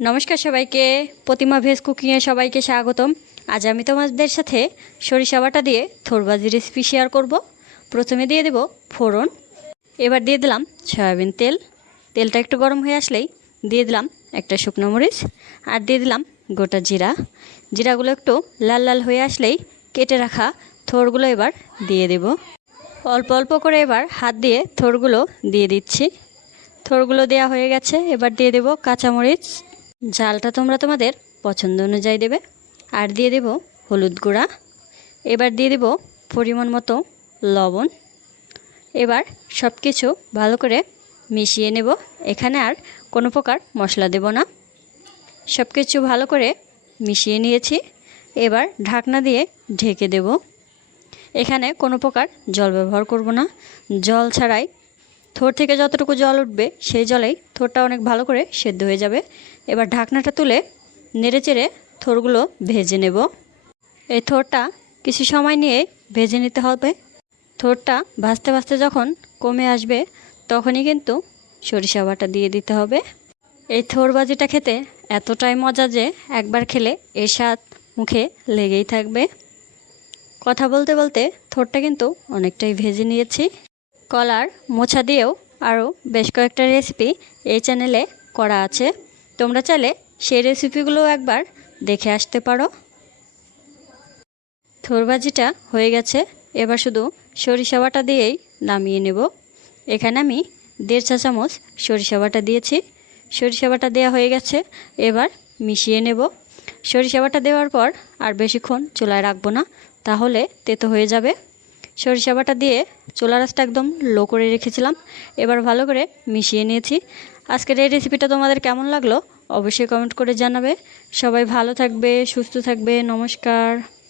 নমস্কার সবাইকে, প্রতিমা ভেজ কুকিংয়ে সবাইকে স্বাগতম। আজ আমি তোমাদের সাথে সরিষা বাটা দিয়ে থোরবাজি রেসিপি শেয়ার করব। প্রথমে দিয়ে দেব ফোড়ন। এবার দিয়ে দিলাম সয়াবিন তেল। তেলটা একটু গরম হয়ে আসলেই দিয়ে দিলাম একটা শুকনো মরিচ আর দিয়ে দিলাম গোটা জিরা। জিরাগুলো একটু লাল লাল হয়ে আসলেই কেটে রাখা থোরগুলো এবার দিয়ে দেব। অল্প অল্প করে এবার হাত দিয়ে থোরগুলো দিয়ে দিচ্ছি। থোরগুলো দেওয়া হয়ে গেছে, এবার দিয়ে দেব কাঁচামরিচ। ঝালটা তোমরা তোমাদের পছন্দ অনুযায়ী দেবে। আর দিয়ে দেব হলুদ গুঁড়া। এবার দিয়ে দেব পরিমাণ মতো লবণ। এবার সব কিছু ভালো করে মিশিয়ে নেব। এখানে আর কোনো প্রকার মশলা দেব না। সব কিছু ভালো করে মিশিয়ে নিয়েছি। এবার ঢাকনা দিয়ে ঢেকে দেব। এখানে কোনো প্রকার জল ব্যবহার করব না। জল ছাড়াই থোর থেকে যতটুকু জল উঠবে, সেই জলেই থোরটা অনেক ভালো করে সেদ্ধ হয়ে যাবে। এবার ঢাকনাটা তুলে নেড়ে চেড়ে থোরগুলো ভেজে নেব। এই থোরটা কিছু সময় নিয়ে ভেজে নিতে হবে। থোরটা ভাজতে ভাজতে যখন কমে আসবে, তখনই কিন্তু সরিষা বাটা দিয়ে দিতে হবে। এই থোর ভাজিটা খেতে এতটাই মজা যে একবার খেলে এর স্বাদ মুখে লেগেই থাকবে। কথা বলতে বলতে থোরটা কিন্তু অনেকটাই ভেজে নিয়েছি। কলার মোছা দিয়েও আরও বেশ কয়েকটা রেসিপি এই চ্যানেলে করা আছে। তোমরা চাইলে সেই রেসিপিগুলো একবার দেখে আসতে পারো। থোরবাজিটা হয়ে গেছে। এবার শুধু সরিষা বাটা দিয়েই নামিয়ে নেব। এখানে আমি দেড় চা চামচ সরিষা বাটা দিয়েছি। সরিষা বাটা দেওয়া হয়ে গেছে। এবার মিশিয়ে নেব। সরিষা বাটা দেওয়ার পর আর বেশিক্ষণ চুলায় রাখব না। তাহলে তেতো হয়ে যাবে। সরিষা বাটা দিয়ে চোলা রাসটা একদম লো করে রেখেছিলাম। এবার ভালো করে মিশিয়ে নিয়েছি। আজকের এই রেসিপিটা তোমাদের কেমন লাগল? অবশ্যই কমেন্ট করে জানাবে। সবাই ভালো থাকবে, সুস্থ থাকবে। নমস্কার।